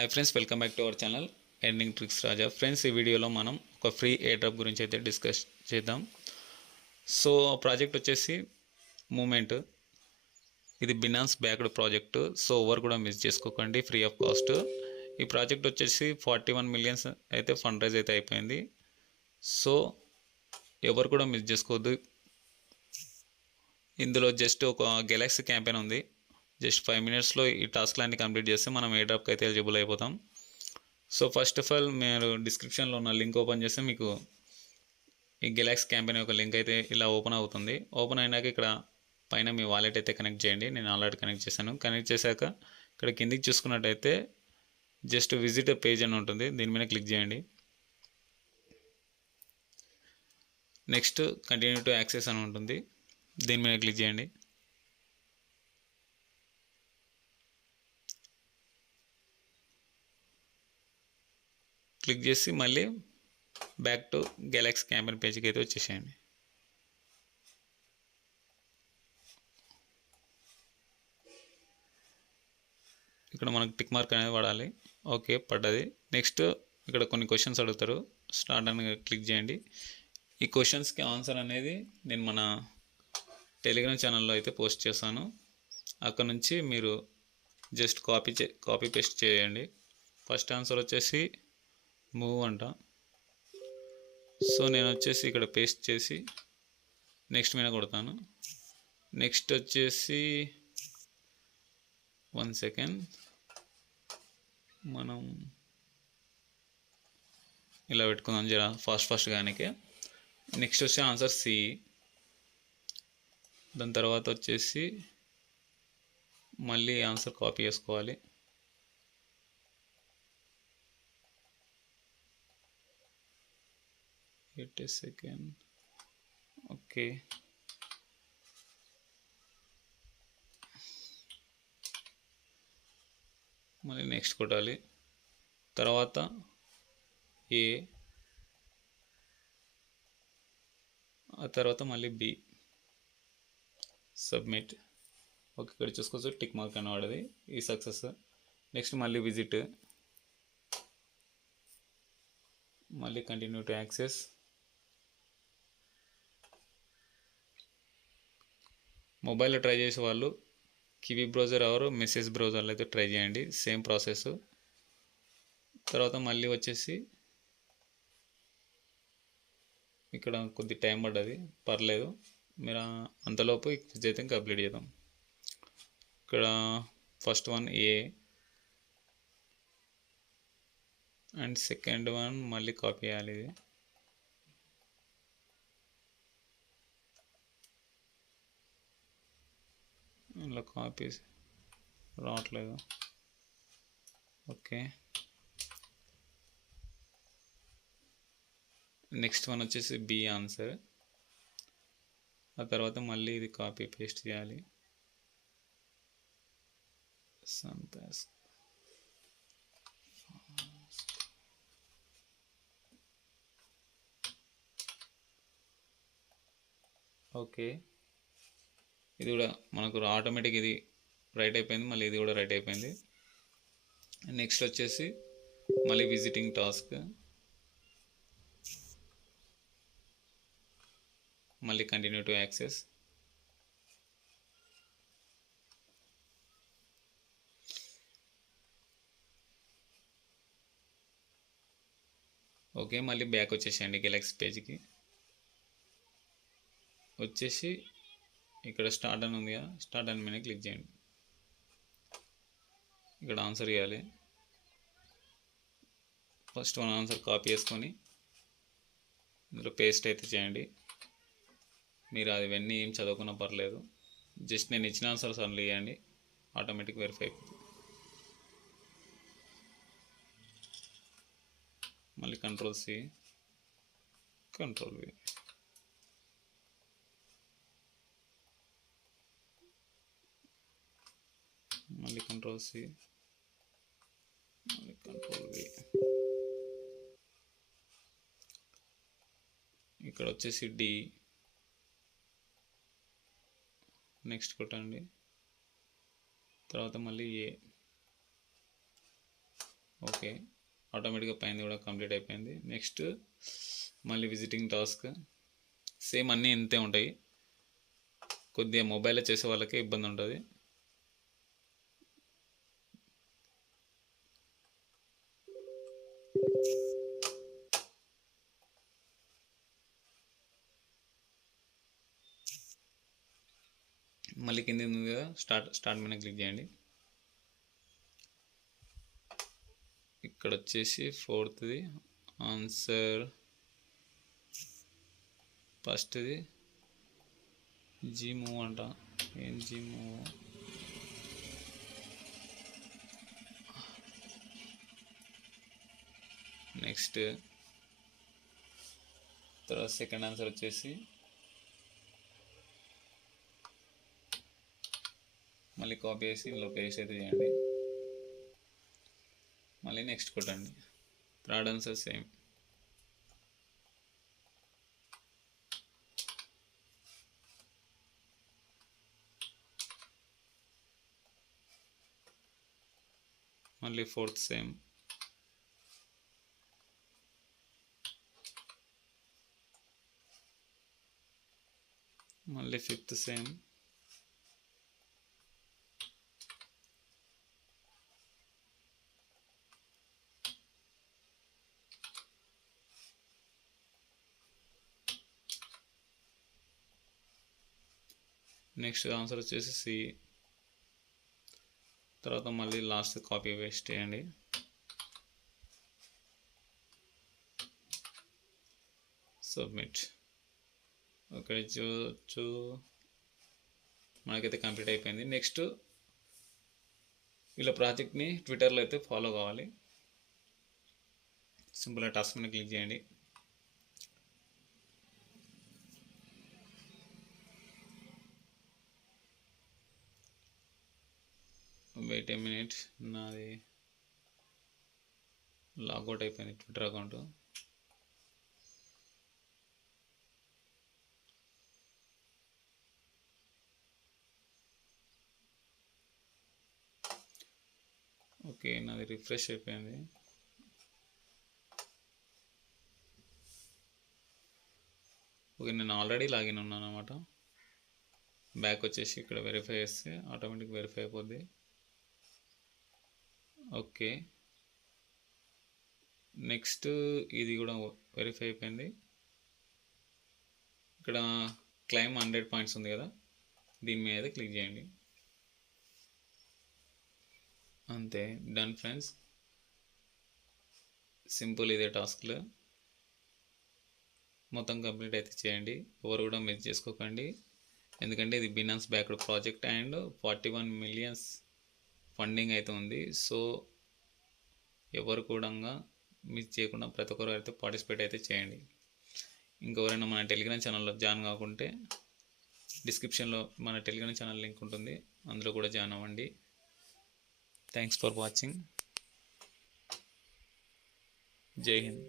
Hi friends, welcome back to our channel earning tricks Raja. Friends, ఈ వీడియోలో మనం ఒక ఫ్రీ ఎయిర్ డ్రాప్ గురించి అయితే డిస్కస్ చేద్దాం. సో ప్రాజెక్ట్ వచ్చేసి మూమెంట్. ఇది బినాన్స్ బ్యాక్డ్ ప్రాజెక్ట్. సో ఎవరు కూడా మిస్ చేసుకోకండి, ఫ్రీ ఆఫ్ కాస్ట్. ఈ ప్రాజెక్ట్ వచ్చేసి 41 మిలియన్స్ అయితే ఫండ్ రైజ్ అయితే అయిపోయింది. సో ఎవరు కూడా మిస్ చేసుకోవద్దు. ఇందులో జస్ట్ ఒక గెలాక్సీ క్యాంపెయిన్ ఉంది. జస్ట్ 5 మినిట్స్లో ఈ టాస్క్లన్నీ కంప్లీట్ చేస్తే మనం ఎయిర్ డ్రాప్కి అయితే ఎలిజిబుల్ అయిపోతాం. సో ఫస్ట్ ఆఫ్ ఆల్ మీరు డిస్క్రిప్షన్లో ఉన్న లింక్ ఓపెన్ చేస్తే మీకు ఈ గెలాక్సీ క్యాంపెయిన్ యొక్క లింక్ అయితే ఇలా ఓపెన్ అవుతుంది. ఓపెన్ అయినాక ఇక్కడ పైన మీ వాలెట్ అయితే కనెక్ట్ చేయండి. నేను ఆల్రెడీ కనెక్ట్ చేశాను. కనెక్ట్ చేశాక ఇక్కడ కిందికి చూసుకున్నట్టయితే జస్ట్ విజిట్ పేజ్ అని ఉంటుంది. దీని మీద క్లిక్ చేయండి. నెక్స్ట్ కంటిన్యూ టు యాక్సెస్ అని ఉంటుంది. దీని మీద క్లిక్ చేయండి. క్లిక్ చేసి మళ్ళీ బ్యాక్ టు గెలాక్సీ క్యాంపెయిన్ పేజ్కి అయితే వచ్చేసేయండి. ఇక్కడ మనకు టిక్ మార్క్ అనేది పడాలి. ఓకే, పడ్డది. నెక్స్ట్ ఇక్కడ కొన్ని క్వశ్చన్స్ అడుగుతారు. స్టార్ట్ అని క్లిక్ చేయండి. ఈ క్వశ్చన్స్కి ఆన్సర్ అనేది నేను మన టెలిగ్రామ్ ఛానల్లో అయితే పోస్ట్ చేశాను. అక్కడ నుంచి మీరు జస్ట్ కాపీ పేస్ట్ చేయండి. ఫస్ట్ ఆన్సర్ వచ్చేసి మూవ్ అంట. సో నేను వచ్చేసి ఇక్కడ పేస్ట్ చేసి నెక్స్ట్ మీద కొడతాను. నెక్స్ట్ వచ్చేసి 1 సెకండ్, మనం ఇలా పెట్టుకుందాం జర ఫాస్ట్ గానికే. నెక్స్ట్ వచ్చే ఆన్సర్ సి. దాని తర్వాత వచ్చేసి మళ్ళీ ఆన్సర్ కాపీ చేసుకోవాలి. Wait a second. ఓకే, మళ్ళీ నెక్స్ట్ కొట్టాలి. తర్వాత ఏ, ఆ తర్వాత మళ్ళీ బి. సబ్మిట్. ఓకే, ఇక్కడ చూసుకోవచ్చు టిక్ మార్క్ అని వాడేది. ఈ సక్సెస్. నెక్స్ట్ మళ్ళీ విజిట్, మళ్ళీ కంటిన్యూ టు యాక్సెస్. మొబైల్లో ట్రై చేసే వాళ్ళు కివీ బ్రౌజర్ ఆర్ మెసేజ్ బ్రౌజర్లో అయితే ట్రై చేయండి. Same process. తర్వాత మళ్ళీ వచ్చేసి ఇక్కడ కొద్ది టైం పడ్డది, పర్లేదు. మీరు అంతలోపు ఈ క్విజ్ అయితే కంప్లీట్ చేద్దాం. ఇక్కడ first one A and second one మళ్ళీ కాపీ చేయాలి. ఇది ఇలా కాపీ రావట్లేదు. ఓకే, నెక్స్ట్ వన్ వచ్చేసి బి ఆన్సర్. ఆ తర్వాత మళ్ళీ ఇది కాపీ పేస్ట్ చేయాలి. ఓకే, ఇది కూడా మనకు ఆటోమేటిక్ ఇది రైట్ అయిపోయింది. మళ్ళీ ఇది కూడా రైట్ అయిపోయింది. నెక్స్ట్ వచ్చేసి మళ్ళీ విజిటింగ్ టాస్క్, మళ్ళీ కంటిన్యూ టు యాక్సెస్. ఓకే, మళ్ళీ బ్యాక్ వచ్చేసేయండి గెలాక్సీ పేజ్కి. వచ్చేసి ఇక్కడ స్టార్ట్ అని ఉంది కదా, స్టార్ట్ అని మీద క్లిక్ చేయండి. ఇక్కడ ఆన్సర్ ఇవ్వాలి. ఫస్ట్ వన్ ఆన్సర్ కాపీ చేసుకొని ఇందులో పేస్ట్ అయితే చేయండి. మీరు అది ఇవన్నీ ఏం చదవకున్నా పర్లేదు. జస్ట్ నేను ఇచ్చిన ఆన్సర్స్ అన్నీ ఇవ్వండి, ఆటోమేటిక్ వెరిఫై అయిపోతుంది. మళ్ళీ కంట్రోల్ సి, కంట్రోల్ వి. మళ్ళీ కంట్రోల్ సి, మళ్ళీ కంట్రోల్ వి. ఇక్కడ వచ్చేసి డి. నెక్స్ట్ కొట్టండి. తర్వాత మళ్ళీ ఏ, ఓకే, ఆటోమేటిక్గా పైన కూడా కంప్లీట్ అయిపోయింది. నెక్స్ట్ మళ్ళీ విజిటింగ్ టాస్క్, సేమ్ అన్నీ ఇంతే ఉంటాయి. కొద్దిగా మొబైల్లో చేసే వాళ్ళకే ఇబ్బంది ఉంటుంది. మళ్ళీ కింద ఉంది కదా, స్టార్ట్ మీద క్లిక్ చేయండి. ఇక్కడ వచ్చేసి 4th ఆన్సర్, ఫస్ట్ది జీమూవ్ అంట. ఏం జీమూవ్? నెక్స్ట్ తర్వాత సెకండ్ ఆన్సర్ వచ్చేసి మళ్ళీ కాపీ చేసి ఇందులో పేస్ట్ అయితే చేయండి. మళ్ళీ నెక్స్ట్ కొట్టండి. Third answer same. మళ్ళీ 4th సేమ్. మళ్ళీ 5th సేమ్. నెక్స్ట్ ఆన్సర్ వచ్చేసి సి. తర్వాత మళ్ళీ లాస్ట్ కాపీ పేస్ట్ చేయండి. సబ్మిట్. ఓకే, చూడొచ్చు మనకైతే కంప్లీట్ అయిపోయింది. నెక్స్ట్ వీళ్ళ ప్రాజెక్ట్ని ట్విట్టర్లో అయితే ఫాలో కావాలి. సింపుల్గా టాస్క్ మీద క్లిక్ చేయండి. వెయిట్ ఏ మినిట్, నాది లాగౌట్ అయిపోయింది ట్విట్టర్ అకౌంట్. ఓకే, నాది రిఫ్రెష్ అయిపోయింది. ఓకే, నేను ఆల్రెడీ లాగిన్ ఉన్నాను అనమాట. బ్యాక్ వచ్చేసి ఇక్కడ వెరిఫై చేస్తే ఆటోమేటిక్ వెరిఫై అయిపోద్ది. ఓకే, నెక్స్ట్ ఇది కూడా వెరిఫై అయిపోయింది. ఇక్కడ క్లైమ్ 100 పాయింట్స్ ఉంది కదా, దీని మీద క్లిక్ చేయండి. అంతే, డన్ ఫ్రెండ్స్. సింపుల్, ఇదే టాస్క్లో మొత్తం కంప్లీట్ అయితే చేయండి. ఎవరు కూడా మిస్ చేసుకోకండి, ఎందుకంటే ఇది Binance backed project and 41 millions funding అయితే ఉంది. సో ఎవరు కూడా మిస్ చేయకుండా ప్రతి ఒక్కరు అయితే పార్టిసిపేట్ అయితే చేయండి. ఇంకెవరైనా మన టెలిగ్రామ్ ఛానల్లో జాయిన్ కాకుంటే డిస్క్రిప్షన్లో మన టెలిగ్రామ్ ఛానల్ లింక్ ఉంటుంది, అందులో కూడా జాయిన్ అవ్వండి. Thanks for watching. జై హింద్.